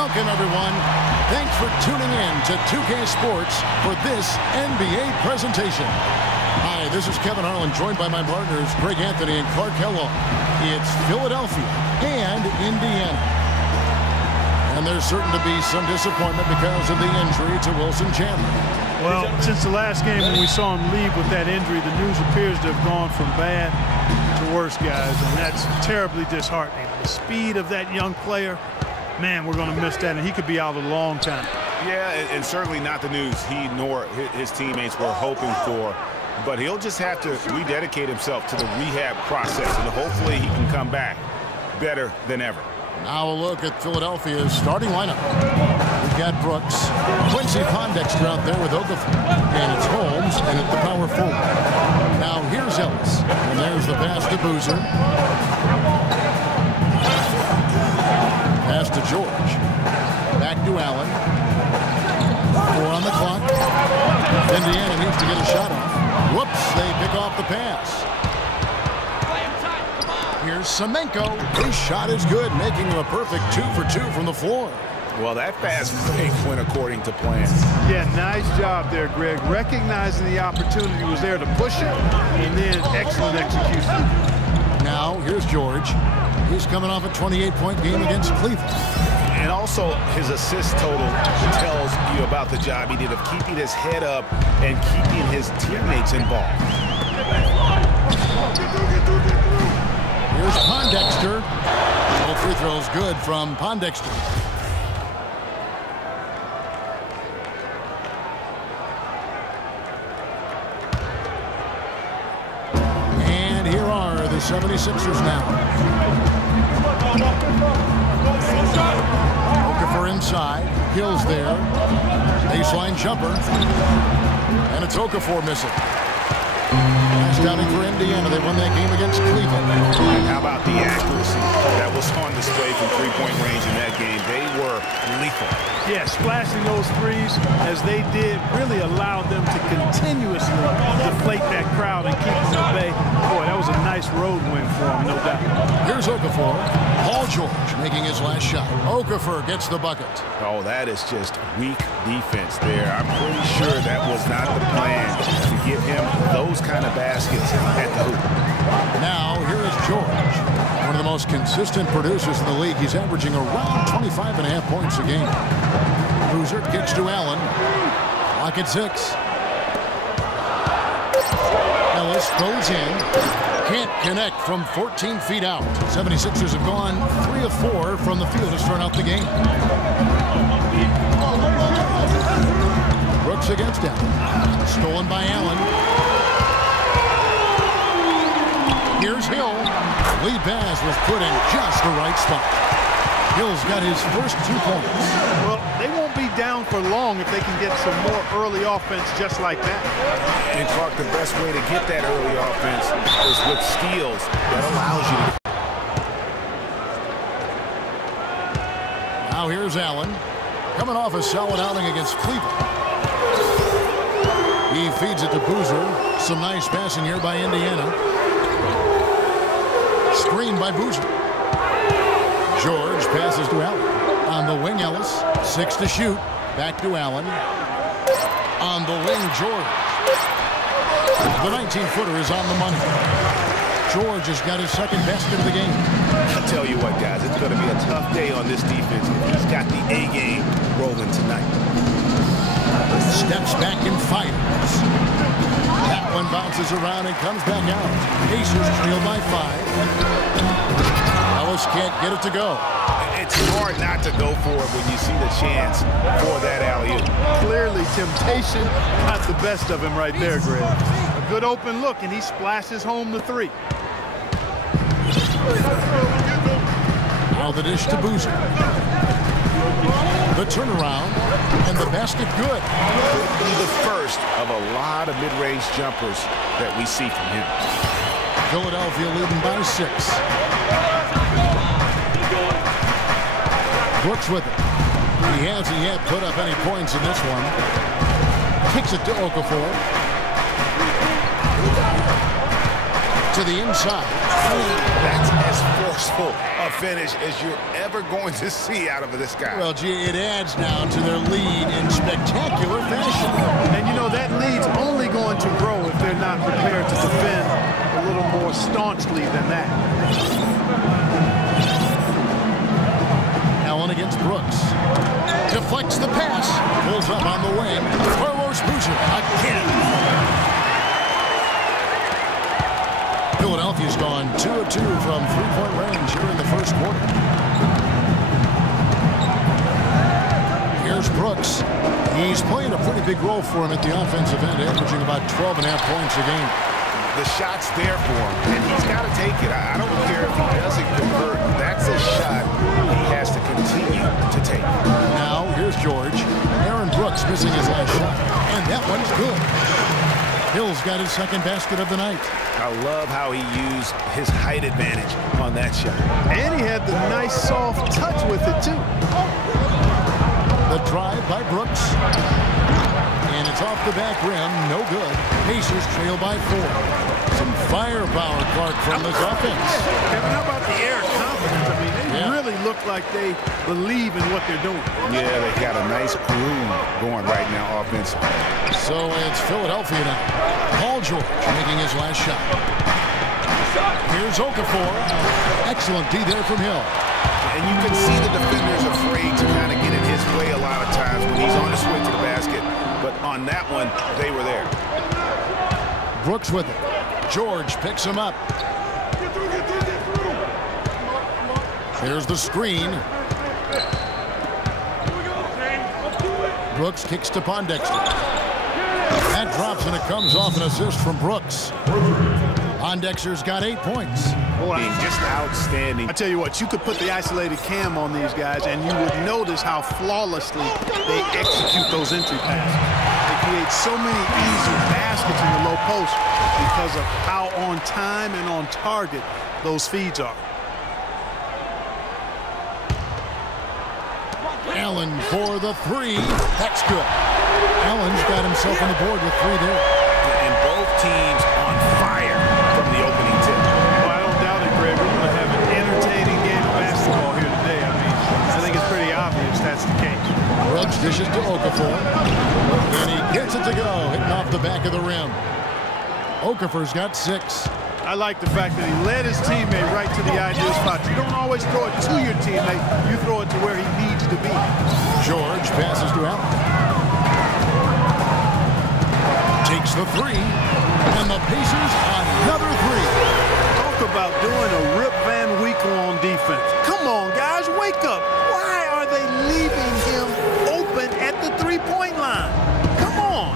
Welcome, everyone. Thanks for tuning in to 2K Sports for this NBA presentation. Hi, this is Kevin Harlan, joined by my partners, Greg Anthony and Clark Kellogg. It's Philadelphia and Indiana. And there's certain to be some disappointment because of the injury to Wilson Chandler. Well, since the last game when we saw him leave with that injury, the news appears to have gone from bad to worse, guys, and that's terribly disheartening. The speed of that young player, man, we're going to miss that, and he could be out a long time. Yeah, and certainly not the news he nor his teammates were hoping for. But he'll just have to rededicate himself to the rehab process, and hopefully he can come back better than ever. Now a look at Philadelphia's starting lineup. We've got Brooks, Quincy Pondexter out there with Okafor, and it's Holmes, and at the power forward. Now here's Ellis, and there's the pass to Boozer. Pass to George. Back to Allen. 4 on the clock. Indiana needs to get a shot off. Whoops, they pick off the pass. Here's Semenko. His shot is good, making him a perfect 2 for 2 from the floor. Well, that fast break went according to plan. Yeah, nice job there, Greg. Recognizing the opportunity was there to push it, and then excellent execution. Now, here's George. He's coming off a 28-point game against Cleveland. And also, his assist total tells you about the job he did of keeping his head up and keeping his teammates involved. Here's Pondexter. Both free throws good from Pondexter. And here are the 76ers now. Okafor inside. Hill's there. Baseline jumper. And it's Okafor missing. Last outing for Indiana. They won that game against Cleveland. How about the accuracy that was on display from three-point range in that game? They were lethal. Yeah, splashing those threes as they did really allowed them to continuously deflate that crowd and keep them at bay. Boy, that was a nice road win for them, no doubt. Here's Okafor. Paul George making his last shot. Okafor gets the bucket. Oh, that is just weak defense there. I'm pretty sure that was not the plan to give him those kind of baskets at the hoop. Now, here is George. One of the most consistent producers in the league. He's averaging around 25.5 points a game. Boozer kicks to Allen. Clock at 6. Ellis throws in. Can't connect from 14 feet out. 76ers have gone 3 of 4 from the field to start out the game. Brooks against Allen. Stolen by Allen. Here's Hill. Lead pass was put in just the right spot. Hill's got his first 2 points. Well, they won't be down for long if they can get some more early offense just like that. And Clark, the best way to get that early offense is with steals that allows you to. Now here's Allen. Coming off a solid outing against Cleveland. He feeds it to Boozer. Some nice passing here by Indiana. Screen by Boozer. George passes to Allen. On the wing, Ellis. 6 to shoot. Back to Allen. On the wing, George. The 19-footer is on the money. George has got his second basket of the game. I'll tell you what, guys, it's going to be a tough day on this defense. He's got the A game rolling tonight. Steps back and fires. That one bounces around and comes back out. Pacers trail by 5. Ellis can't get it to go. It's hard not to go for it when you see the chance for that alley-oop. Clearly, temptation Got the best of him right there, Greg. A good open look, and he splashes home the 3. Now the dish to Boozer. The turnaround, and the basket good. Could be the first of a lot of mid-range jumpers that we see from him. Philadelphia leading by 6. Brooks with it. He hasn't yet put up any points in this one. Kicks it to Okafor. to the inside. That's as forceful a finish as you're ever going to see out of this guy. Well, gee, it adds now to their lead in spectacular fashion. And you know, that lead's only going to grow if they're not prepared to defend a little more staunchly than that. Allen against Brooks. Deflects the pass. Pulls up on the wing. Carlos Boozer again. Philadelphia's gone 2 of 2 from three-point range here in the first quarter. Here's Brooks. He's playing a pretty big role for him at the offensive end, averaging about 12.5 points a game. The shot's there for him, and he's got to take it. I don't care if he doesn't convert. That's a shot he has to continue to take. Now, here's George. Aaron Brooks missing his last shot, and that one's good. Hill's got his second basket of the night. I love how he used his height advantage on that shot. And he had the nice soft touch with it, too. The drive by Brooks. And it's off the back rim. No good. Pacers trail by 4. Some firepower, Clark, from this offense. Kevin, how about the air of confidence? I mean, they really look like they believe in what they're doing. Yeah, they got a nice groove going right now offensively. So it's Philadelphia now. Paul George making his last shot. Here's Okafor. Excellent D there from Hill. And you can see the defender's afraid to kind of get in his way a lot of times when he's on his way to the basket. But on that one, they were there. Brooks with it. George picks him up. Here's the screen. Brooks kicks to Pondexter. That drops and it comes off an assist from Brooks. Pondexter's got 8 points. Boy, just outstanding. I tell you what, you could put the isolated cam on these guys and you would notice how flawlessly they execute those entry passes. They create so many easy baskets in the low post because of how on time and on target those feeds are. Allen for the 3. That's good. Allen's got himself on the board with 3 there. And both teams on fire from the opening tip. Well, I don't doubt it, Greg. We're going to have an entertaining game of basketball here today. I mean, I think it's pretty obvious that's the case. Brooks dishes to Okafor. And he gets it to go, hitting off the back of the rim. Okafor's got 6. I like the fact that he led his teammate right to the ideal spot. You don't always throw it to your teammate. You throw it to where he needs to be. George passes to Allen. Takes the 3. And the Pacers another 3. Talk about doing a Rip Van Winkle on defense. Come on, guys, wake up. Why are they leaving him open at the three-point line? Come on.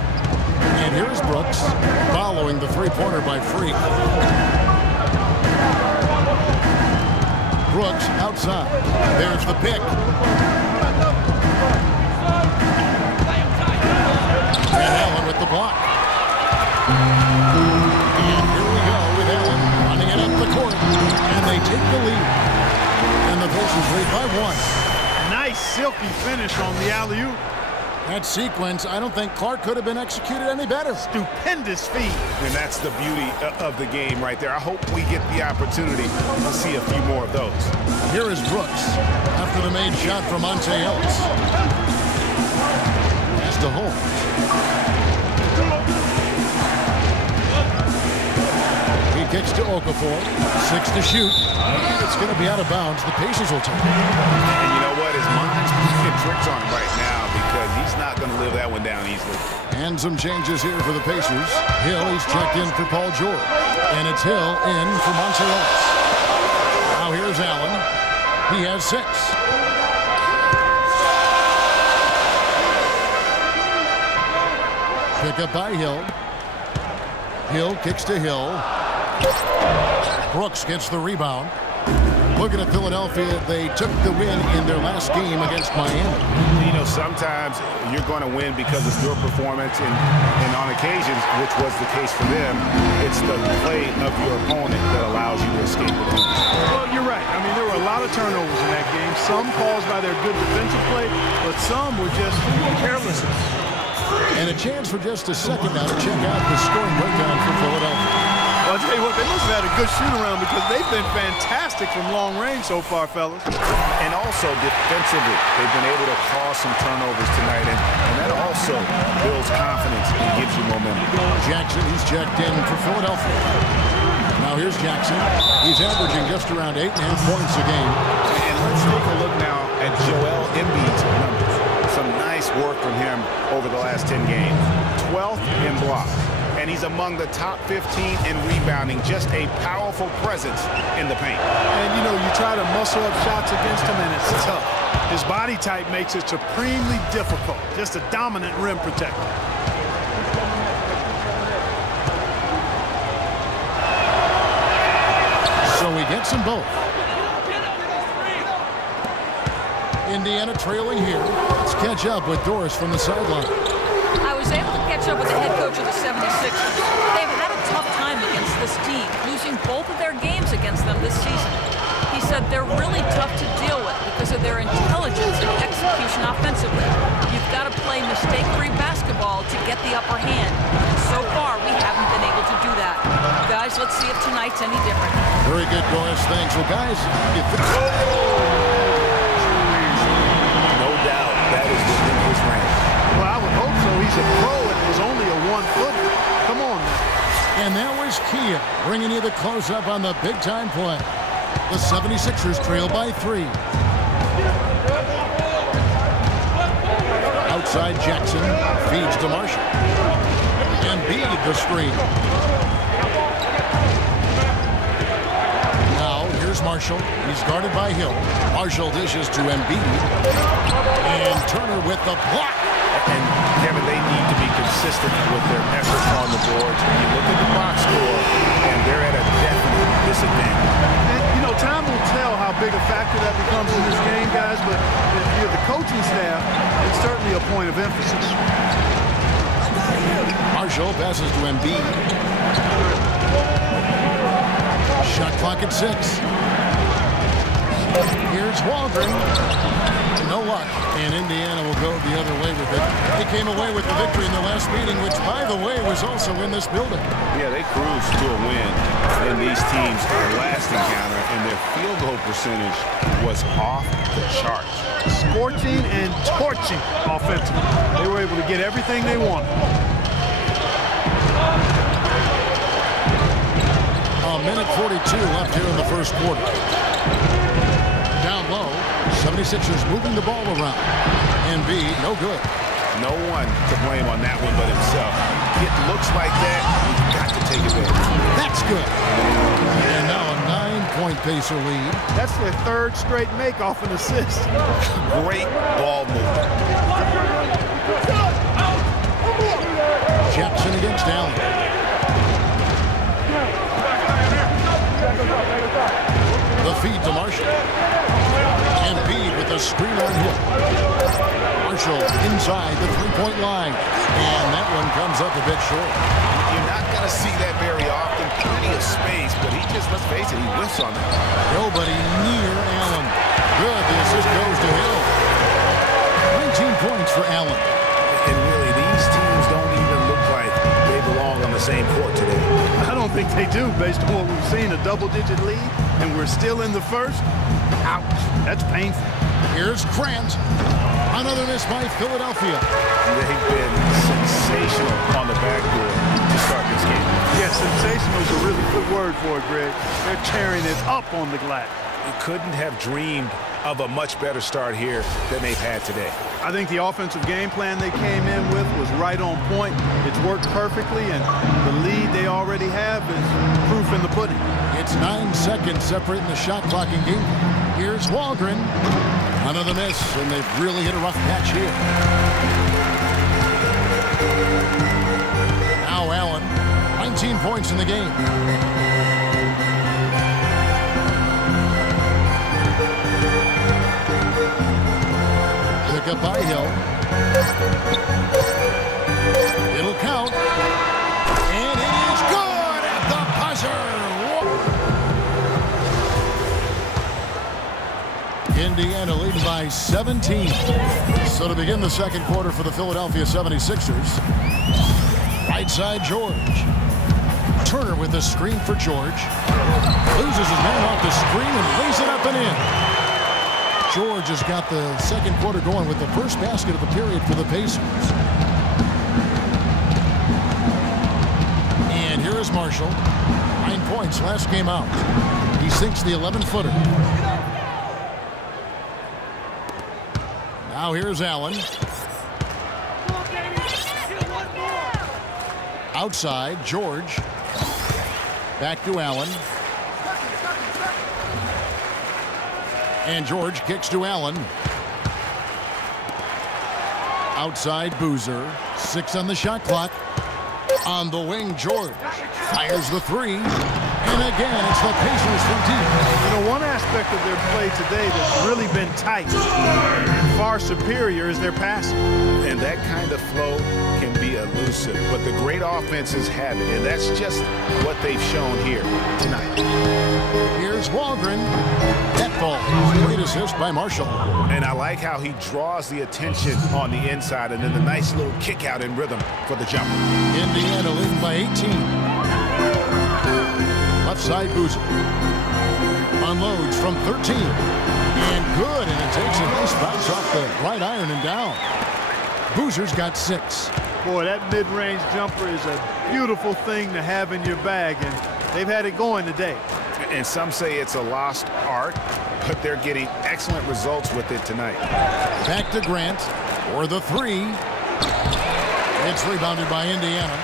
And here's Brooks following the three-pointer by Freak. Brooks outside. There's the pick. And Allen with the block. And here we go with Allen running it up the court. And they take the lead. And the Pacers lead by 1. Nice silky finish on the alley-oop. That sequence, I don't think Clark could have been executed any better. Stupendous feed. And that's the beauty of the game right there. I hope we get the opportunity to see a few more of those. Here is Brooks after the made shot from Monte Ellis. Pass to Holmes. He kicks to Okafor. 6 to shoot. It's going to be out of bounds. The Pacers will take it. And you know what? His mind's playing tricks on him right now because he's not going to live that one down easily. And some changes here for the Pacers. Hill, he's checked in for Paul George. And it's Hill in for Monte Ellis. Now here's Allen. He has 6. Pick up by Hill. Hill kicks to Hill. Brooks gets the rebound. Looking at Philadelphia, they took the win in their last game against Miami. You know, sometimes you're going to win because it's your performance, and on occasions, which was the case for them, it's the play of your opponent that allows you to escape the points. Well, you're right. I mean, there were a lot of turnovers in that game. Some caused by their good defensive play, but some were just carelessness. And a chance for just a second now to check out the scoring breakdown for Philadelphia. Well, I'll tell you what, they must have had a good shoot-around because they've been fantastic from long range so far, fellas. And also defensively, they've been able to cause some turnovers tonight, and that also builds confidence and gives you momentum. Jackson, he's checked in for Philadelphia. Now here's Jackson. He's averaging just around 8.5 points a game. And let's take a look now at Joel Embiid's numbers. Some nice work from him over the last 10 games. 12th in blocks. And he's among the top 15 in rebounding. Just a powerful presence in the paint. And, you know, you try to muscle up shots against him, and it's tough. His body type makes it supremely difficult. Just a dominant rim protector. So he gets them both. Indiana trailing here. Let's catch up with Doris from the sideline. I was able to catch up with the head coach of the 76ers. They've had a tough time against this team, losing both of their games against them this season. He said they're really tough to deal with because of their intelligence and execution offensively. You've got to play mistake-free basketball to get the upper hand. And so far, we haven't been able to do that. Guys, let's see if tonight's any different. Very good, Doris. Thanks. Well, guys, if no doubt that is within his range. Well, I would hope so. He's a pro, and it was only a 1-footer. Come on now. And that was Kia bringing you the close-up on the big-time play. The 76ers trail by 3. Outside Jackson feeds to Marshall. Embiid the screen. Now here's Marshall. He's guarded by Hill. Marshall dishes to Embiid. And Turner with the block. And Kevin, they need to be consistent with their efforts on the boards. You look at the box score, and they're at a definite disadvantage. And, you know, time will tell how big a factor that becomes in this game, guys, but if you're the coaching staff, it's certainly a point of emphasis. Marshall passes to Embiid. Shot clock at 6. Here's Waldron. No luck, and Indiana will go the other way with it. They came away with the victory in the last meeting, which, by the way, was also in this building. Yeah, they cruised to a win in these teams' last encounter, and their field goal percentage was off the charts. Scorching and torching offensively. They were able to get everything they wanted. A minute 42 left here in the first quarter. Down low, 76ers moving the ball around. Embiid, no good. No one to blame on that one but himself. It looks like that, you've got to take advantage. That's good. And now a 9-point Pacer lead. That's their 3rd straight make off an assist. Great ball movement. Jackson against Allen. The feed to Marshall. Embiid with a screen on him. Marshall inside the 3-point line. And that one comes up a bit short. You're not going to see that very often. Plenty of space, but he just, let's face it, he whiffs on it. Nobody near Allen. Good. The assist goes to Hill. 19 points for Allen. And really, these teams don't even look like they belong on the same court today. I don't think they do, based on what we've seen, a double-digit lead, and we're still in the first. Ouch. That's painful. Here's Grant. Another miss by Philadelphia. They've been sensational on the backboard to start this game. Yeah, sensational is a really good word for it, Greg. They're tearing it up on the glass. You couldn't have dreamed of a much better start here than they've had today. I think the offensive game plan they came in with was right on point. It's worked perfectly, and the lead they already have is proof in the pudding. It's 9 seconds separating the shot clock in game. Here's Waldron. Another miss, and they've really hit a rough patch here. Now Allen, 19 points in the game. Pick up by Hill. It'll count. And it is good at the buzzer. Indiana leading by 17. So to begin the second quarter for the Philadelphia 76ers, right side George. Turner with the screen for George. Loses his man off the screen and lays it up and in. George has got the second quarter going with the first basket of the period for the Pacers. And here is Marshall. 9 points last game out. He sinks the 11-footer. Now here's Allen. Outside, George. Back to Allen. And George kicks to Allen. Outside, Boozer. 6 on the shot clock. On the wing, George fires the three. And again, it's the Pacers from deep. You know, one aspect of their play today that's really been tight and far superior is their passing. And that kind of flow can be elusive, but the great offenses have it, and that's just what they've shown here tonight. Here's Waldron. That ball. Great assist by Marshall. And I like how he draws the attention on the inside, and then the nice little kick out in rhythm for the jumper. Indiana leading by 18. Left side, Boozer. Unloads from 13. And good, and it takes a nice bounce off the right iron and down. Boozer's got 6. Boy, that mid-range jumper is a beautiful thing to have in your bag, and they've had it going today. And some say it's a lost art, but they're getting excellent results with it tonight. Back to Grant for the three. It's rebounded by Indiana.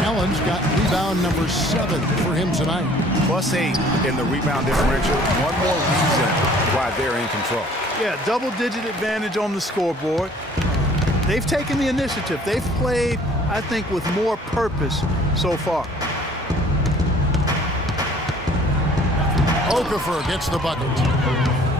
Allen's got rebound number 7 for him tonight. +8 in the rebound differential. One more reason why they're in control. Yeah, double-digit advantage on the scoreboard. They've taken the initiative. They've played, I think, with more purpose so far. Okafor gets the bucket.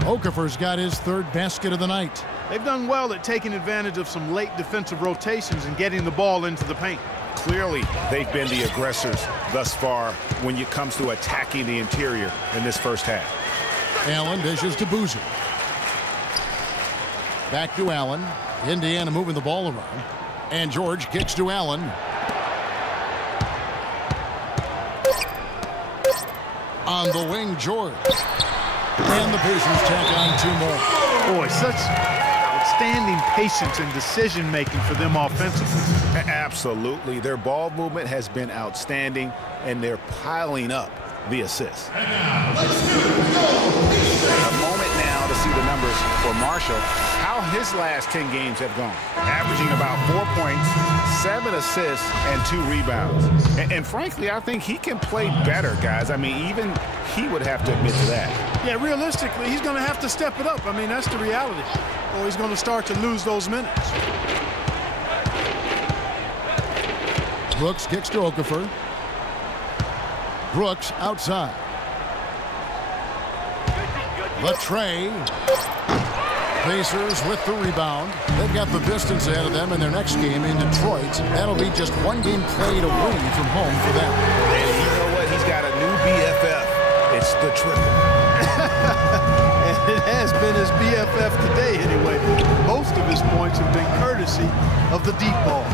Okafor's got his 3rd basket of the night. They've done well at taking advantage of some late defensive rotations and getting the ball into the paint. Clearly, they've been the aggressors thus far when it comes to attacking the interior in this first half. Allen dishes to Boozer. Back to Allen. Indiana moving the ball around. And George kicks to Allen. On the wing, George. And the Pacers tack on 2 more. Boy, such outstanding patience and decision-making for them offensively. Absolutely. Their ball movement has been outstanding, and they're piling up the assists. A moment now to see the numbers for Marshall, how his last 10 games have gone. Averaging about 4 points, 7 assists, and 2 rebounds. And frankly, I think he can play better, guys. I mean, even he would have to admit to that. Yeah, realistically, he's going to have to step it up. I mean, that's the reality. Or he's going to start to lose those minutes. Brooks kicks to Okafor. Brooks outside. Latrey. Pacers with the rebound. They've got the distance ahead of them in their next game in Detroit. That'll be just 1 game played away from home for them. And you know what? He's got a new BFF. It's the triple. And it has been his BFF today anyway. Most of his points have been courtesy of the deep ball.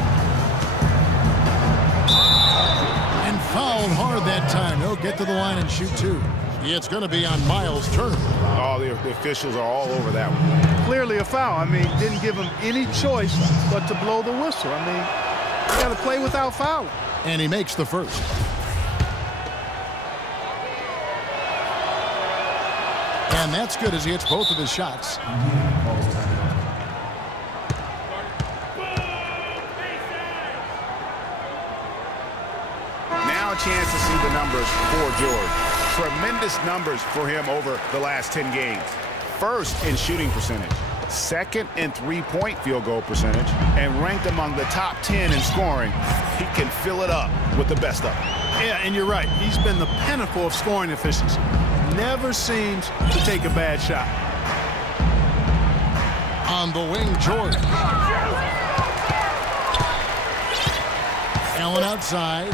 And fouled hard that time. He'll get to the line and shoot 2. It's going to be on Miles Turner. Oh, the officials are all over that one. Clearly a foul. I mean, didn't give him any choice but to blow the whistle. I mean, you got to play without fouling. And he makes the first. And that's good as he hits both of his shots. Now a chance to see the numbers for George. Tremendous numbers for him over the last 10 games. First in shooting percentage, second in three-point field goal percentage, and ranked among the top 10 in scoring. He can fill it up with the best of them. Yeah, and you're right. He's been the pinnacle of scoring efficiency. Never seems to take a bad shot. On the wing, George. Allen outside.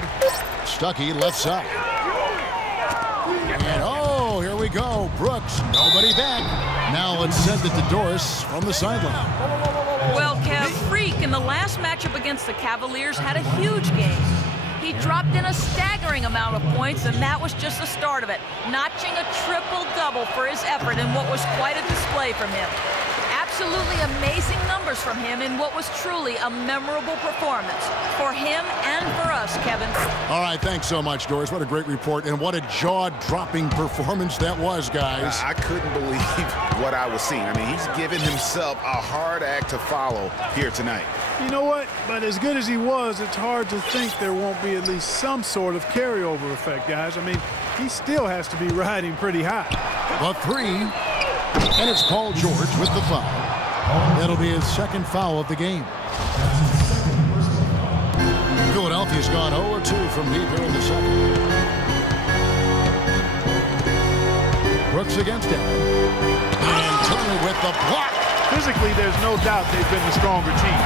Stuckey left side. And oh, here we go. Brooks, nobody back. Now it's sent it to Doris from the sideline. Well, Kev, Freak in the last matchup against the Cavaliers had a huge game. He dropped in a staggering amount of points, and that was just the start of it, notching a triple-double for his effort in what was quite a display from him. Absolutely amazing numbers from him in what was truly a memorable performance for him and for us, Kevin. All right, thanks so much, Doris. What a great report, and what a jaw-dropping performance that was, guys. I couldn't believe what I was seeing. I mean, he's given himself a hard act to follow here tonight. You know what? But as good as he was, it's hard to think there won't be at least some sort of carryover effect, guys. I mean, he still has to be riding pretty high. The three, and it's Paul George with the foul. That'll be his second foul of the game. Philadelphia's gone 0-2 from deep here in the second. Brooks against him. And Turner with the block. Physically, there's no doubt they've been the stronger team.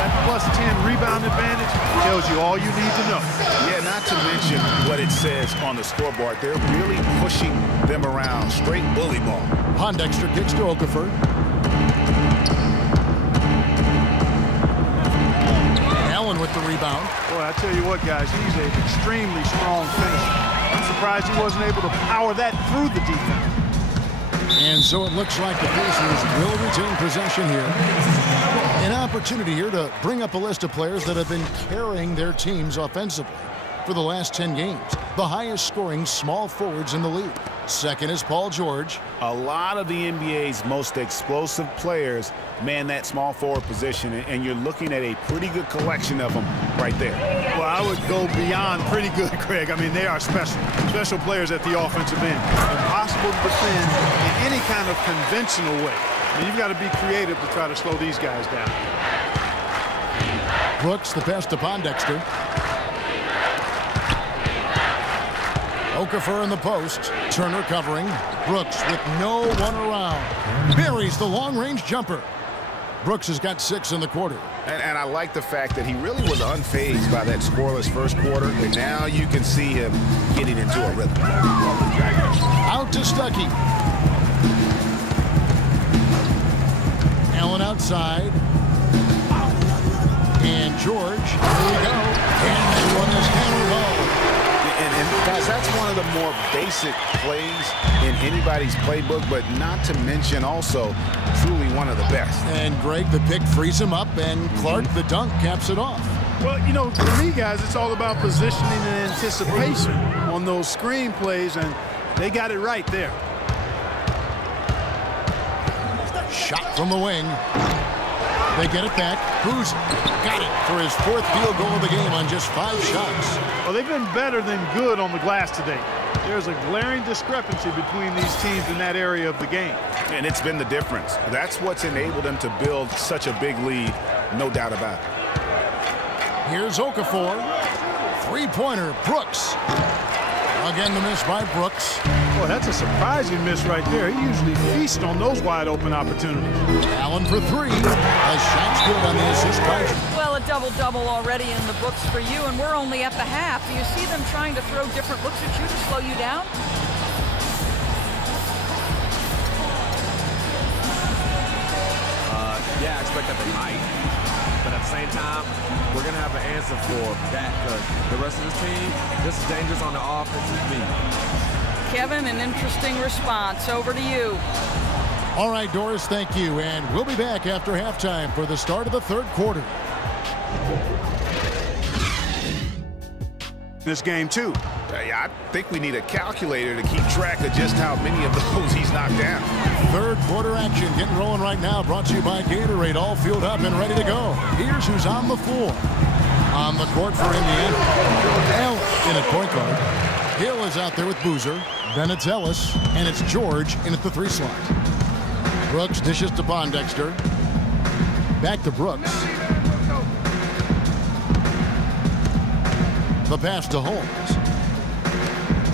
That +10 rebound advantage tells you all you need to know. Yeah, not to mention what it says on the scoreboard. They're really pushing them around. Straight bully ball. Pondexter kicks to Okafor. Allen with the rebound. Boy, I tell you what, guys, he's an extremely strong finisher. I'm surprised he wasn't able to power that through the defense. And so it looks like the Pacers will retain possession here. An opportunity here to bring up a list of players that have been carrying their teams offensively for the last 10 games. The highest scoring small forwards in the league. Second is Paul George. A lot of the NBA's most explosive players man that small forward position, and you're looking at a pretty good collection of them right there. Well, I would go beyond pretty good, Craig. I mean, they are special players at the offensive end. Impossible to defend in any kind of conventional way. I mean, you've got to be creative to try to slow these guys down. Brooks, the pass to Pondexter. Okafor in the post. Turner covering. Brooks with no one around. Buries the long-range jumper. Brooks has got 6 in the quarter. And I like the fact that he really was unfazed by that scoreless first quarter. And now you can see him getting into a rhythm. Out to Stuckey. Allen outside. And George. Here we go. And that one is hammered home. And guys, that's one of the more basic plays in anybody's playbook, but not to mention also truly one of the best. And Greg, the pick frees him up, and Clark, the dunk, caps it off. Well, you know, for me, guys, it's all about positioning and anticipation on those screen plays, and they got it right there. Shot from the wing. They get it back. Boozer got it for his 4th field goal of the game on just 5 shots. Well, they've been better than good on the glass today. There's a glaring discrepancy between these teams in that area of the game. And it's been the difference. That's what's enabled them to build such a big lead, no doubt about it. Here's Okafor. 3-pointer, Brooks. Again, the miss by Brooks. Boy, that's a surprising miss right there. He usually feasts on those wide-open opportunities. Allen for 3. A shot's good on the assist by. Well, a double-double already in the books for you, and we're only at the half. Do you see them trying to throw different looks at you to slow you down? Yeah, I expect that they might. But at the same time, we're going to have an answer for that because the rest of this team, this is dangerous on the offensive beat. Kevin, an interesting response. Over to you. All right, Doris, thank you. And we'll be back after halftime for the start of the 3rd quarter. This game, too. I think we need a calculator to keep track of just how many of those he's knocked down. 3rd quarter action getting rolling right now. Brought to you by Gatorade. All fueled up and ready to go. Here's who's on the floor. On the court for Indiana. Allen in at point guard. Hill is out there with Boozer. Then it's Ellis. And it's George in at the 3 slot. Brooks dishes to Pondexter. Back to Brooks. The pass to Holmes.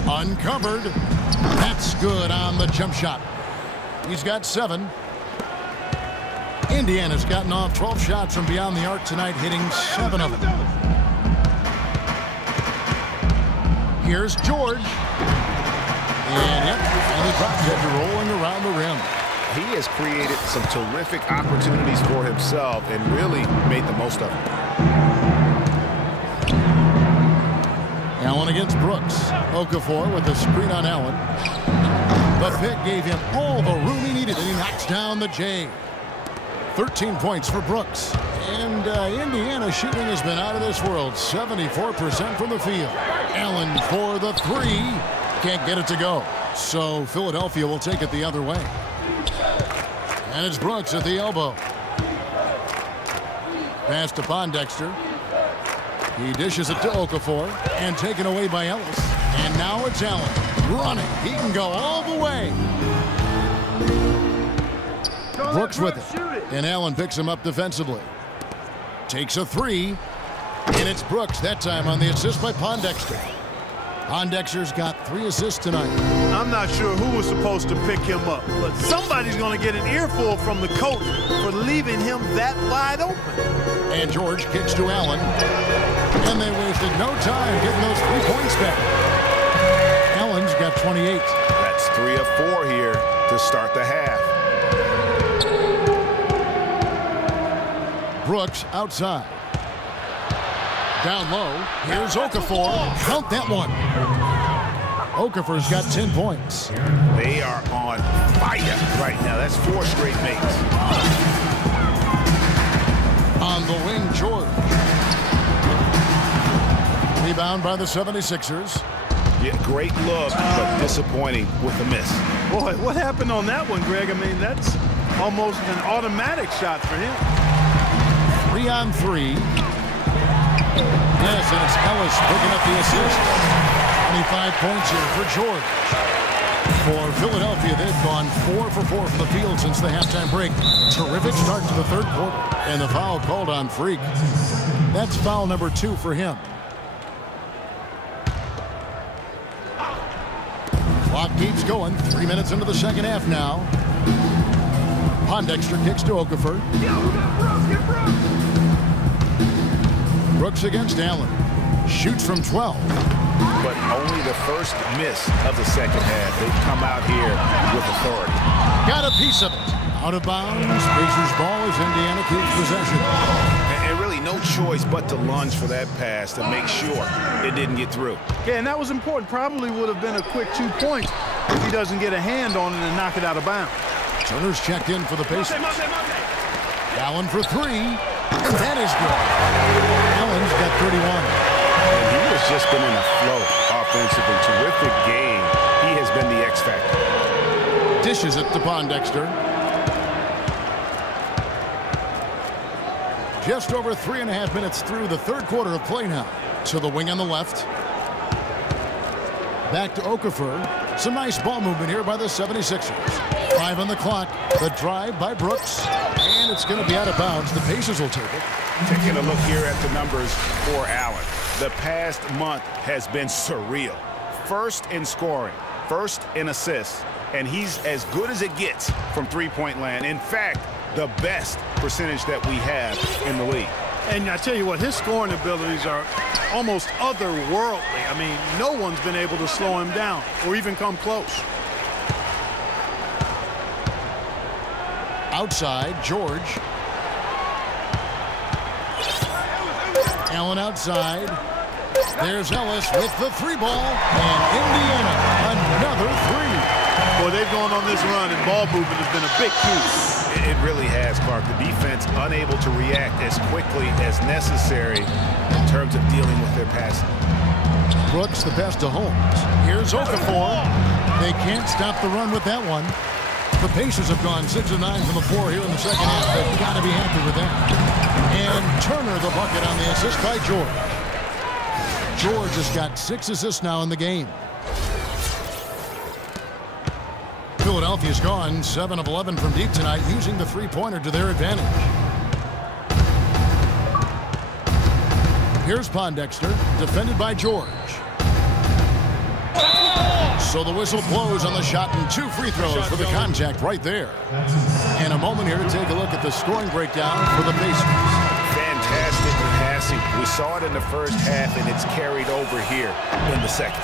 Uncovered. That's good on the jump shot. He's got 7. Indiana's gotten off 12 shots from beyond the arc tonight, hitting 7 of them. Here's George. And yep, and the drop kick rolling around the rim. He has created some terrific opportunities for himself and really made the most of them. Allen against Brooks. Okafor with the screen on Allen. The pick gave him all the room he needed, and he knocks down the J. 13 points for Brooks. And Indiana shooting has been out of this world. 74% from the field. Allen for the three. Can't get it to go. So Philadelphia will take it the other way. And it's Brooks at the elbow. Pass to Pondexter. He dishes it to Okafor. And taken away by Ellis. And now it's Allen running. He can go all the way. Brooks with it. And Allen picks him up defensively. Takes a three. And it's Brooks that time on the assist by Pondexter. Pondexter's got 3 assists tonight. I'm not sure who was supposed to pick him up, but somebody's going to get an earful from the coach for leaving him that wide open. And George kicks to Allen. And they wasted no time getting those 3 points back. Allen's got 28. That's 3 of 4 here to start the half. Brooks outside. Down low. Here's Okafor. Count that one. Okafor's got 10 points. They are on fire right now. That's 4 straight makes. On the wing, George. Rebound by the 76ers. Yeah, great look, but disappointing with the miss. Boy, what happened on that one, Greg? I mean, that's almost an automatic shot for him. 3 on 3. Yes, and it's Ellis picking up the assist. 25 points here for George. For Philadelphia, they've gone 4 for 4 from the field since the halftime break. Terrific start to the third quarter. And the foul called on Freak. That's foul number 2 for him. Clock keeps going. 3 minutes into the second half now. Pondexter kicks to Okafor. Brooks against Allen. Shoots from 12. But only the first miss of the second half. They've come out here with authority. Got a piece of it. Out of bounds. Pacers ball as Indiana keeps possession. And really no choice but to lunge for that pass to make sure it didn't get through. Yeah, and that was important. Probably would have been a quick 2 points if he doesn't get a hand on it and knock it out of bounds. Turner's checked in for the Pacers. Allen for 3. And that is good. Allen's got 31. And he has just been in a flow offensively. Terrific game. He has been the X factor. Dishes it to Pondexter. Just over 3.5 minutes through the third quarter of play now. To the wing on the left. Back to Okafor. Some nice ball movement here by the 76ers. 5 on the clock. The drive by Brooks. And it's going to be out of bounds. The Pacers will take it. Taking a look here at the numbers for Allen. The past month has been surreal. First in scoring, first in assists, and he's as good as it gets from three-point land. In fact, the best percentage that we have in the league. And I tell you what, his scoring abilities are almost otherworldly. I mean, no one's been able to slow him down or even come close. Outside, George. Allen outside. There's Ellis with the 3 ball. And Indiana, another 3. Boy, they've gone on this run, and ball movement has been a big key. It really has, Clark. The defense unable to react as quickly as necessary in terms of dealing with their passing. Brooks the pass to Holmes. Here's Okafor. They can't stop the run with that one. The Pacers have gone 6 of 9 from the floor here in the second half. They've got to be happy with that. And Turner the bucket on the assist by George. George has got 6 assists now in the game. Philadelphia's gone 7 of 11 from deep tonight, using the 3-pointer to their advantage. Here's Pondexter, defended by George. So the whistle blows on the shot, and 2 free throws for the contact right there. And a moment here to take a look at the scoring breakdown for the Pacers. Fantastic passing. We saw it in the first half, and it's carried over here in the second.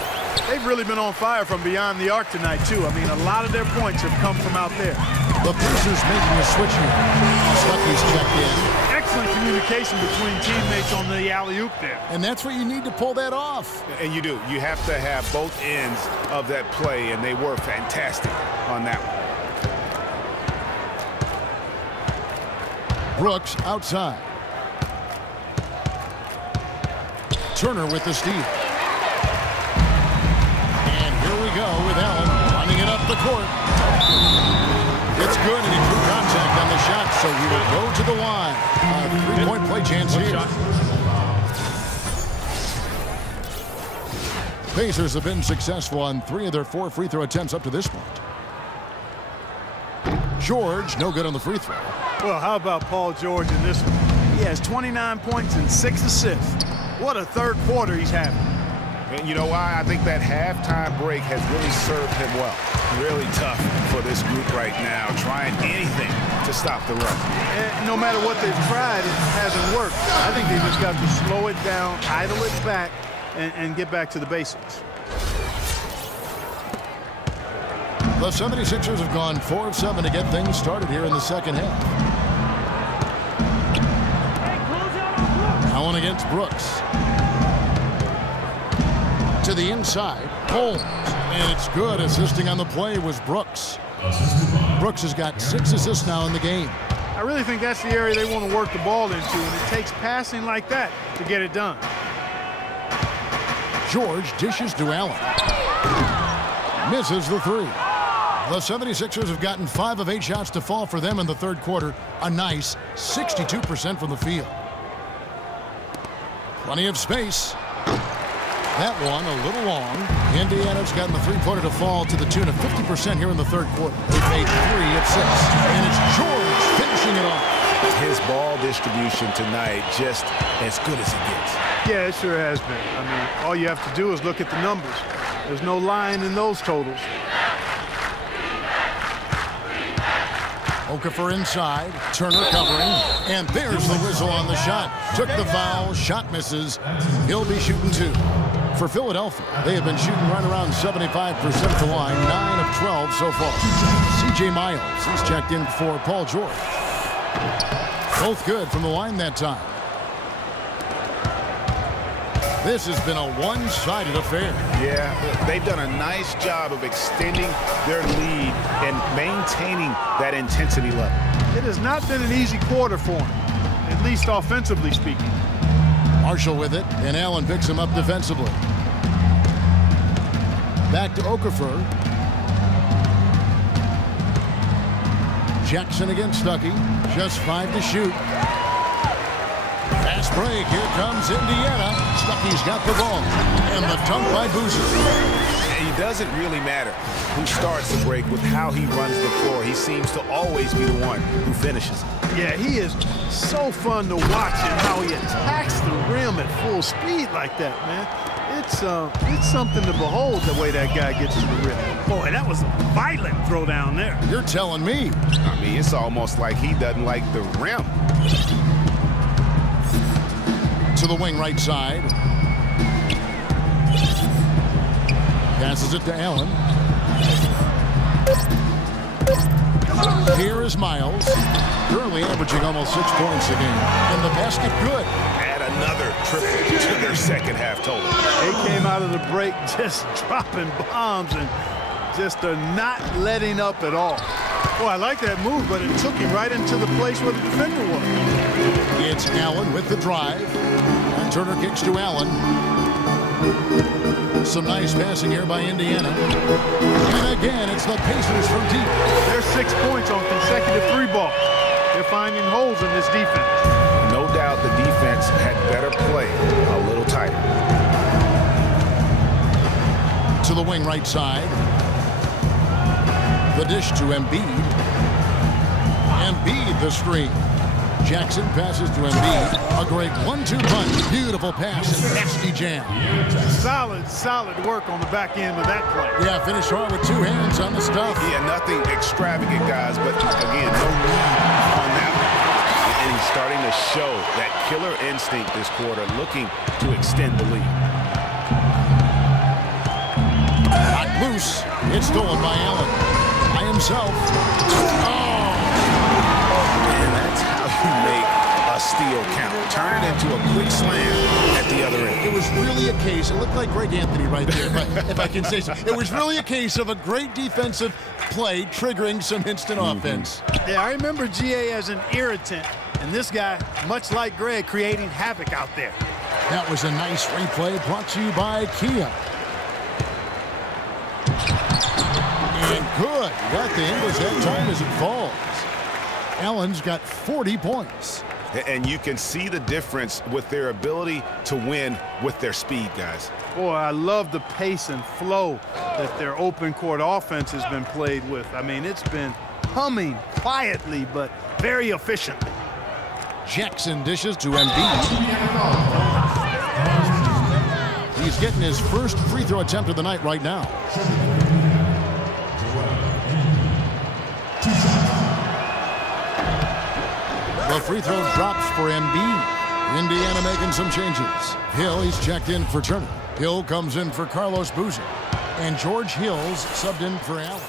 They've really been on fire from beyond the arc tonight, too. I mean, a lot of their points have come from out there. The Pacers making a switch here. Stuckey's checked in. Excellent communication communication between teammates on the alley-oop there. And that's what you need to pull that off. And you do. You have to have both ends of that play, and they were fantastic on that one. Brooks outside. Turner with the steal. And here we go with Allen running it up the court. It's good, and he drew contact on the shot, so he will go to the line. A three-point play chance here. Pacers have been successful on 3 of their 4 free throw attempts up to this point. George, no good on the free throw. Well, how about Paul George in this one? He has 29 points and 6 assists. What a third quarter he's having. And you know why? I think that halftime break has really served him well. Really tough for this group right now, trying anything to stop the run. And no matter what they've tried, it hasn't worked. I think they just got to slow it down, idle it back, and get back to the basics. The 76ers have gone 4 of 7 to get things started here in the second half. Allen against Brooks. To the inside, Holmes, and it's good. Assisting on the play was Brooks. Brooks has got 6 assists now in the game. I really think that's the area they want to work the ball into, and it takes passing like that to get it done. George dishes to Allen. Misses the 3. The 76ers have gotten 5 of 8 shots to fall for them in the third quarter. A nice 62% from the field. Plenty of space. That one a little long. Indiana's gotten the three-pointer to fall to the tune of 50% here in the third quarter. They've made 3 of 6. And it's George finishing it off. His ball distribution tonight just as good as it gets. Yeah, it sure has been. I mean, all you have to do is look at the numbers. There's no lying in those totals. Okafor inside, Turner covering, and there's the whistle on the shot. Took the foul, shot misses. He'll be shooting 2. For Philadelphia, they have been shooting right around 75% at the line, 9 of 12 so far. C.J. Miles, he's checked in for Paul George. Both good from the line that time. This has been a one-sided affair. Yeah, they've done a nice job of extending their lead and maintaining that intensity level. It has not been an easy quarter for him, at least offensively speaking. Marshall with it, and Allen picks him up defensively. Back to Okafor. Jackson against Stuckey. Just 5 to shoot. Fast break. Here comes Indiana. Stuckey's got the ball. And the dunk by Boozer. It doesn't really matter who starts the break with how he runs the floor. He seems to always be the one who finishes. Yeah, he is so fun to watch and how he attacks the rim at full speed like that, man. It's something to behold the way that guy gets to the rim. Boy, that was a violent throw down there. You're telling me. I mean, it's almost like he doesn't like the rim. To the wing right side. Passes it to Allen. Here is Miles. Currently averaging almost 6 points a game. And the basket good. Add another triple to their second half total. They came out of the break just dropping bombs and just not letting up at all. Boy, I like that move, but it took him right into the place where the defender was. It's Allen with the drive. And Turner kicks to Allen. Some nice passing here by Indiana. And again, it's the Pacers from deep. There's 6 points on consecutive 3-ball. They're finding holes in this defense. No doubt the defense had better play a little tighter. To the wing right side. The dish to Embiid. Embiid the screen. Jackson passes to Embiid. A great 1-2 punch. Beautiful pass and nasty jam. Solid work on the back end of that play. Yeah, finished hard with 2 hands on the stuff. Yeah, nothing extravagant, guys, but again, no lead on that one. And he's starting to show that killer instinct this quarter, looking to extend the lead. Not loose. It's stolen by Allen. By himself. Oh! And that's how you make a a steal count. Turn it into a quick slam at the other end. It was really a case, it looked like Greg Anthony right there, if I can say so. It was really a case of a great defensive play triggering some instant offense. Yeah, I remember GA as an irritant, and this guy, much like Greg, creating havoc out there. That was a nice replay brought to you by Kia. And good. Got the English that time as it falls. Allen's got 40 points. And you can see the difference with their ability to win with their speed, guys. Boy, I love the pace and flow that their open court offense has been played with. I mean, it's been humming quietly, but very efficiently. Jackson dishes to Embiid. He's getting his first free throw attempt of the night right now. The free throw drops for Embiid. Indiana making some changes. Hill, he's checked in for Turner. Hill comes in for Carlos Boozer. And George Hill's subbed in for Allen.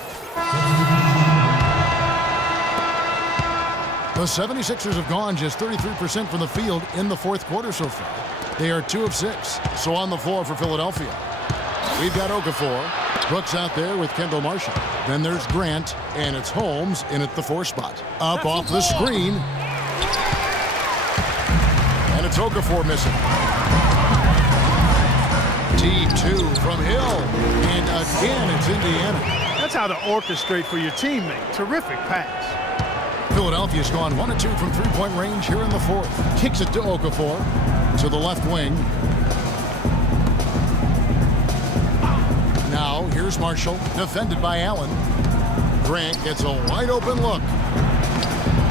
The 76ers have gone just 33% from the field in the fourth quarter so far. They are 2 of 6. So on the floor for Philadelphia, we've got Okafor. Brooks out there with Kendall Marshall. Then there's Grant, and it's Holmes in at the 4 spot. Up off the screen. And it's Okafor missing. Deep 2 from Hill. And again, it's Indiana. That's how to orchestrate for your teammate. Terrific pass. Philadelphia's gone 1 of 2 from three-point range here in the fourth. Kicks it to Okafor to the left wing. Now here's Marshall, defended by Allen. Grant gets a wide open look.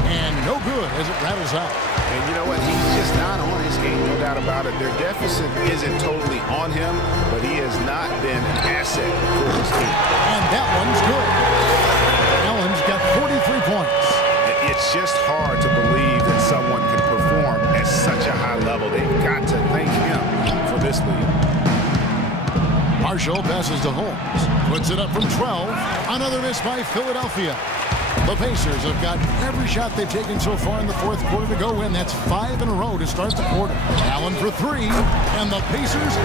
And no good as it rattles out. And you know what? He's just not on his game, no doubt about it. Their deficit isn't totally on him, but he has not been an asset for his team. And that one's good. Allen's got 43 points. It's just hard to believe that someone can perform at such a high level. They've got to thank him for this lead. Marshall passes to Holmes. Puts it up from 12. Another miss by Philadelphia. The Pacers have got every shot they've taken so far in the fourth quarter to go in. That's 5 in a row to start the quarter. Allen for 3. And the Pacers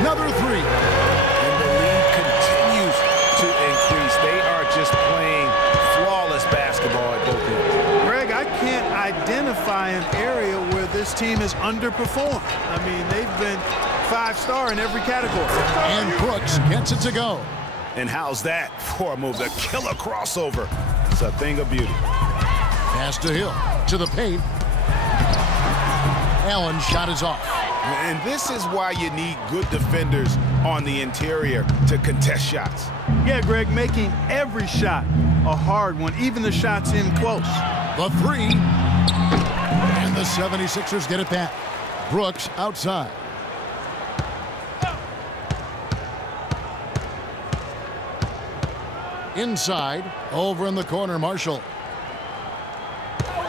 another 3. And the lead continues to increase. They are just playing flawless basketball at both ends. Greg, I can't identify an area where this team has underperformed. I mean, they've been 5-star in every category. And Brooks gets it to go. And how's that for a move? The killer crossover. It's a thing of beauty. Pass to Hill. To the paint. Allen's shot is off. And this is why you need good defenders on the interior to contest shots. Yeah, Greg, making every shot a hard one, even the shots in close. The 3. And the 76ers get it back. Brooks outside. Inside, over in the corner, Marshall.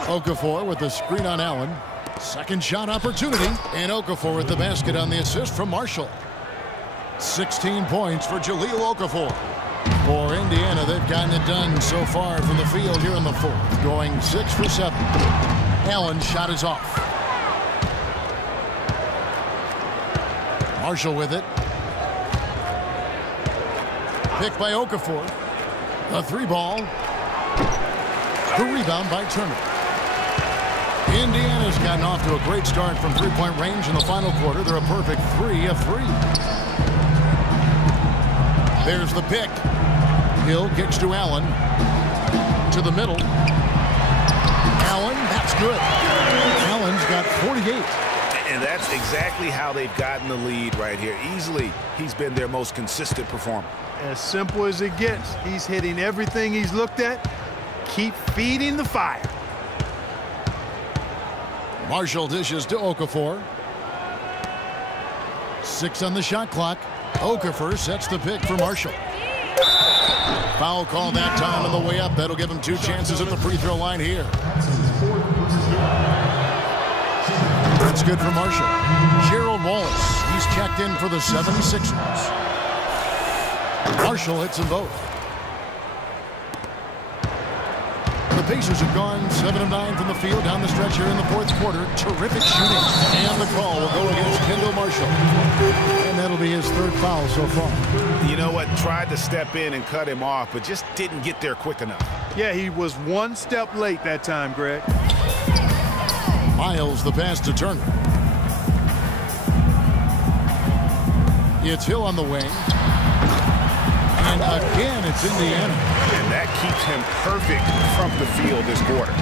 Okafor with the screen on Allen. Second shot opportunity, and Okafor with the basket on the assist from Marshall. 16 points for Jahlil Okafor. For Indiana, they've gotten it done so far from the field here in the fourth, going 6 for 7. Allen's shot is off. Marshall with it. Picked by Okafor. The 3 ball. The rebound by Turner. Indiana's gotten off to a great start from three-point range in the final quarter. They're a perfect 3 of 3. There's the pick. Hill kicks to Allen. To the middle. Allen, that's good. Allen's got 48. And that's exactly how they've gotten the lead right here. Easily, he's been their most consistent performer. As simple as it gets. He's hitting everything he's looked at. Keep feeding the fire. Marshall dishes to Okafor. 6 on the shot clock. Okafor sets the pick for Marshall. Foul call that time on the way up. That'll give him 2 chances at the free throw line here. That's good for Marshall. Gerald Wallace, he's checked in for the 76ers. Marshall hits them both. The Pacers have gone 7 of 9 from the field down the stretch here in the fourth quarter. Terrific shooting. And the call will go against Kendall Marshall. And that'll be his third foul so far. You know what? Tried to step in and cut him off, but just didn't get there quick enough. Yeah, he was one step late that time, Greg. Miles the pass to Turner. It's Hill on the wing. And again, it's Indiana. And that keeps him perfect from the field this quarter.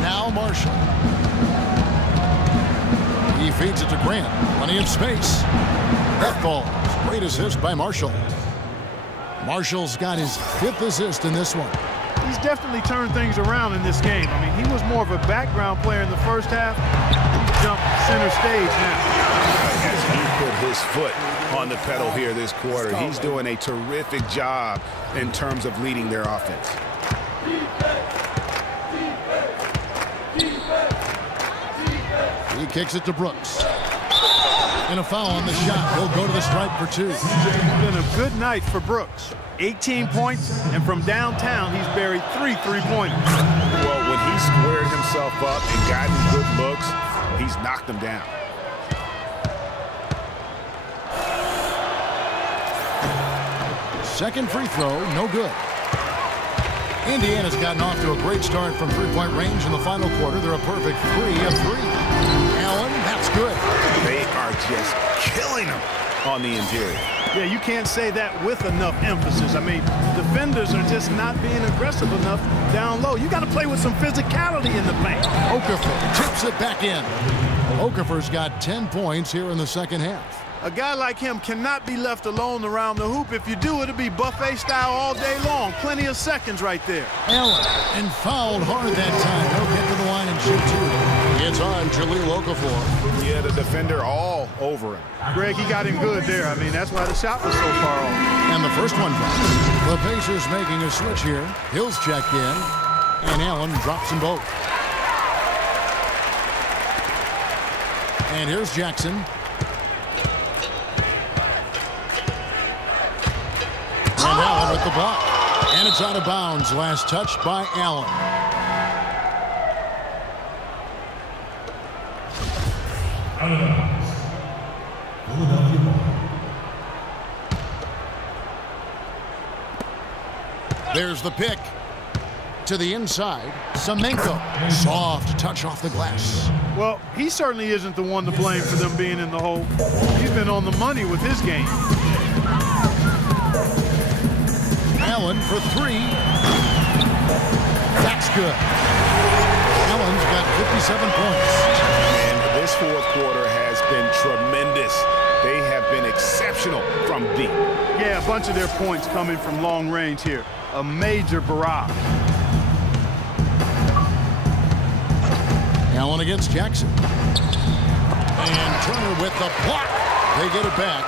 Now Marshall. He feeds it to Grant. Plenty of space. That ball. Great assist by Marshall. Marshall's got his 5th assist in this one. He's definitely turned things around in this game. I mean, he was more of a background player in the first half. He jumped center stage now. As he put his foot on the pedal here this quarter, he's doing a terrific job in terms of leading their offense. He kicks it to Brooks. And a foul on the shot. He'll go to the stripe for 2. It's been a good night for Brooks. 18 points, and from downtown, he's buried 3 3-pointers. Well, when he squared himself up and gotten good looks, he's knocked them down. Second free throw, no good. Indiana's gotten off to a great start from three-point range in the final quarter. They're a perfect 3 of 3. Allen, that's good. They are just killing them on the interior. Yeah, you can't say that with enough emphasis. I mean, defenders are just not being aggressive enough down low. You got to play with some physicality in the paint. Okafor tips it back in. Okafor's got 10 points here in the second half. A guy like him cannot be left alone around the hoop. If you do, it'll be buffet style all day long. Plenty of seconds right there. Allen, and fouled hard that time. He'll get to the line and shoot 2. It's on Jahlil Okafor. Yeah, the defender all over him. Greg, he got him good there. I mean, that's why the shot was so far off. And the first one drops. The Pacers making a switch here. Hill's checked in, and Allen drops them both. And here's Jackson. And Allen with the block. And it's out of bounds. Last touched by Allen. Out of bounds. Philadelphia ball. There's the pick. To the inside. Semenko. Soft touch off the glass. Well, he certainly isn't the one to blame for them being in the hole. He's been on the money with his game. Allen for 3. That's good. Allen's got 57 points. And this fourth quarter has been tremendous. They have been exceptional from deep. Yeah, a bunch of their points coming from long range here. A major barrage. Allen against Jackson. And Turner with the block. They get it back.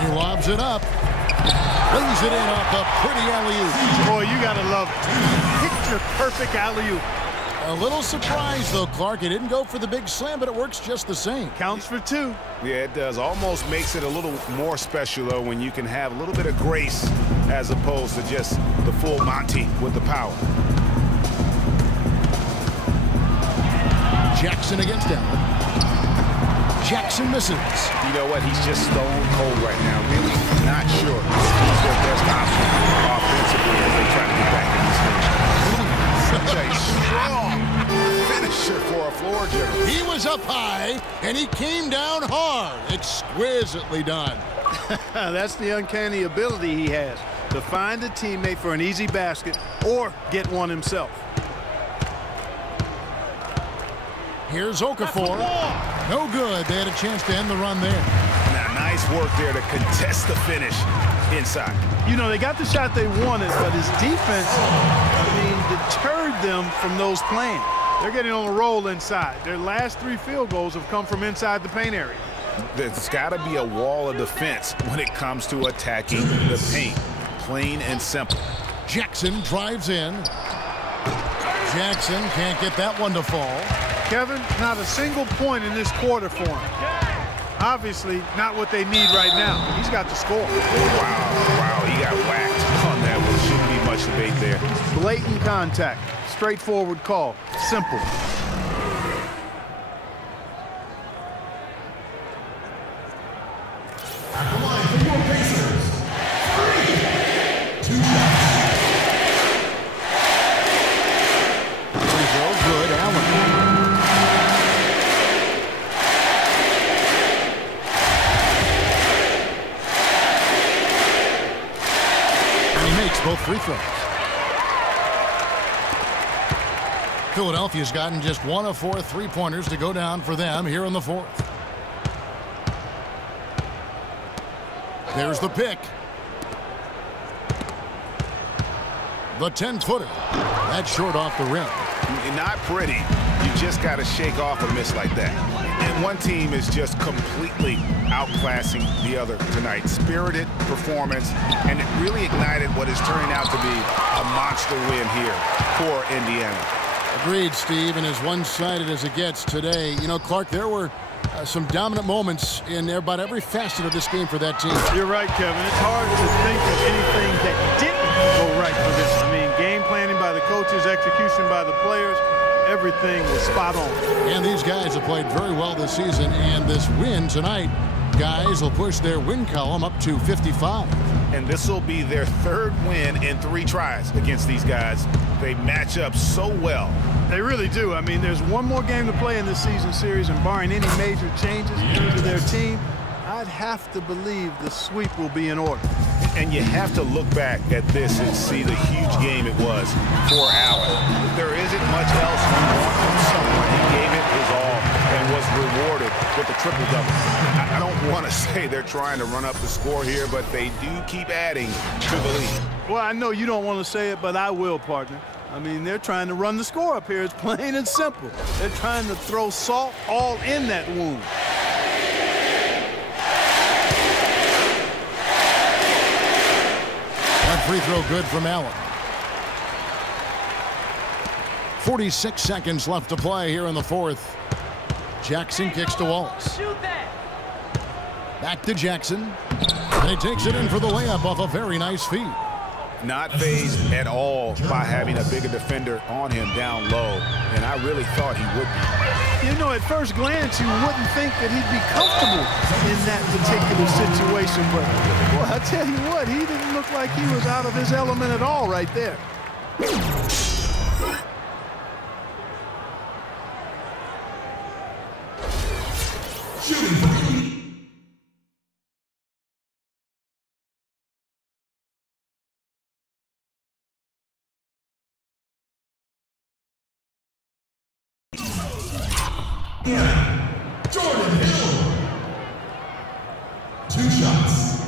He lobs it up. Brings it in off a pretty alley-oop. Boy, you got to love it. Picture-perfect alley-oop. A little surprise, though, Clark. It didn't go for the big slam, but it works just the same. Counts for 2. Yeah, it does. Almost makes it a little more special, though, when you can have a little bit of grace as opposed to just the full Monty with the power. Jackson against Allen. Jackson misses. You know what? He's just stone cold right now. Really not sure he's their best option offensively as they try to get back in this game. Such a strong finisher for a floor general. He was up high, and he came down hard. Exquisitely done. That's the uncanny ability he has to find a teammate for an easy basket or get one himself. Here's Okafor. No good. They had a chance to end the run there. Now, nice work there to contest the finish inside. You know, they got the shot they wanted, but his defense, deterred them from those playing. They're getting on a roll inside. Their last 3 field goals have come from inside the paint area. There's got to be a wall of defense when it comes to attacking the paint. Plain and simple. Jackson drives in. Jackson can't get that one to fall. Kevin, not a single point in this quarter for him. Obviously, not what they need right now. He's got to score. Wow, he got whacked on that one. Shouldn't be much debate there. Blatant contact. Straightforward call. Simple. At the line for your Pacers, 2 shots. Free throw, good. Allen. And he makes both free throws. Philadelphia's gotten just 1 of 4 3-pointers to go down for them here in the fourth. There's the pick. The 10-footer. That's short off the rim. Not pretty. You just got to shake off a miss like that. And one team is just completely outclassing the other tonight. Spirited performance, and it really ignited what is turning out to be a monster win here for Indiana. Agreed, Steve, and as one-sided as it gets today. You know, Clark, there were some dominant moments in about every facet of this game for that team. You're right, Kevin. It's hard to think of anything that didn't go right for this. I mean, game planning by the coaches, execution by the players, everything was spot on. And these guys have played very well this season, and this win tonight, guys will push their win column up to 55. And this will be their 3rd win in 3 tries against these guys. They match up so well. They really do. I mean, there's one more game to play in this season series, and barring any major changes to their team, I'd have to believe the sweep will be in order. And you have to look back at this and see the huge game it was for Allen. There isn't much else you want from someone. He gave it his all and was rewarded with a triple-double. I don't want to say they're trying to run up the score here, but they do keep adding to the lead. Well, I know you don't want to say it, but I will, partner. I mean, they're trying to run the score up here. It's plain and simple. They're trying to throw salt all in that wound. That free throw good from Allen. 46 seconds left to play here in the fourth. Jackson kicks to Wallace. Back to Jackson. And he takes it in for the layup off a very nice feed. Not fazed at all by having a bigger defender on him down low, and I really thought he would be. You know, at first glance, you wouldn't think that he'd be comfortable in that particular situation, but boy, I tell you what, he didn't look like he was out of his element at all right there. Shooting for Jordan Hill. 2 shots.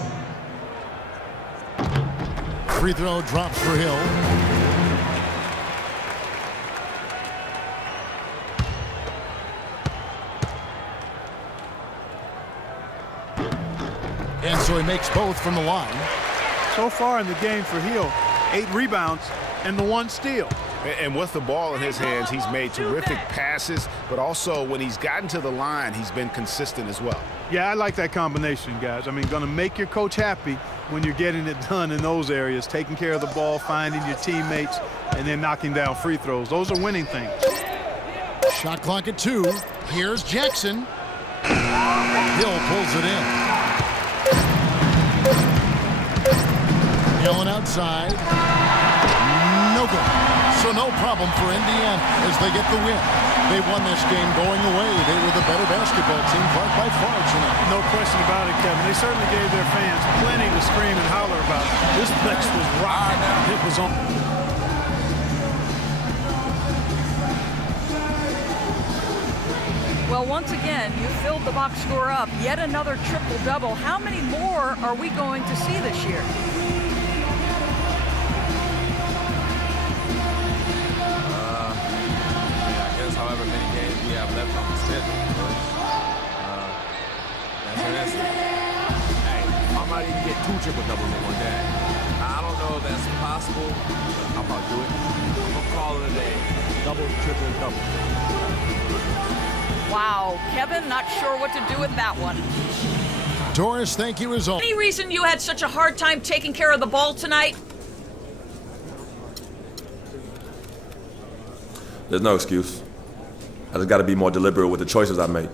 Free throw drops for Hill. And so he makes both from the line. So far in the game for Hill, 8 rebounds and the 1 steal. And with the ball in his hands, he's made terrific passes, but also when he's gotten to the line, he's been consistent as well. Yeah, I like that combination, guys. I mean, going to make your coach happy when you're getting it done in those areas, taking care of the ball, finding your teammates, and then knocking down free throws. Those are winning things. Shot clock at 2. Here's Jackson. Hill pulls it in. Allen outside. No good. So no problem for Indiana as they get the win. They won this game going away. They were the better basketball team by far tonight. No question about it, Kevin. They certainly gave their fans plenty to scream and holler about. This place was rocking. It was on. Well, once again, you filled the box score up. Yet another triple-double. How many more are we going to see this year? However many games we have left on the schedule. That's it. Hey, I might even get 2 triple-doubles in one day. I don't know if that's possible. I'll probably do it. I'm going to call it a day. Double, triple-double. Wow, Kevin, not sure what to do with that one. Doris, thank you as always. Any reason you had such a hard time taking care of the ball tonight? There's no excuse. I just got to be more deliberate with the choices I make.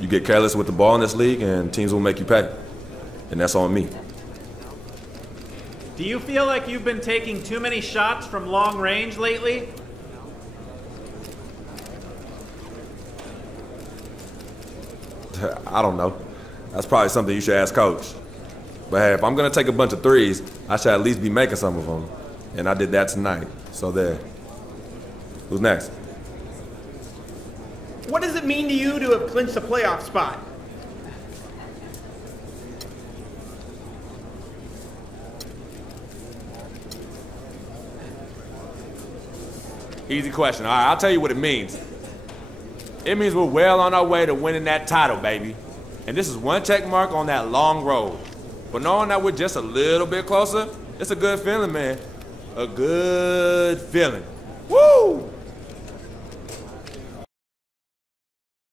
You get careless with the ball in this league and teams will make you pay. And that's on me. Do you feel like you've been taking too many shots from long range lately? I don't know. That's probably something you should ask Coach. But hey, if I'm going to take a bunch of threes, I should at least be making some of them. And I did that tonight. So there. Who's next? What does it mean to you to have clinched a playoff spot? Easy question. All right, I'll tell you what it means. It means we're well on our way to winning that title, baby. And this is one check mark on that long road. But knowing that we're just a little bit closer, it's a good feeling, man. A good feeling.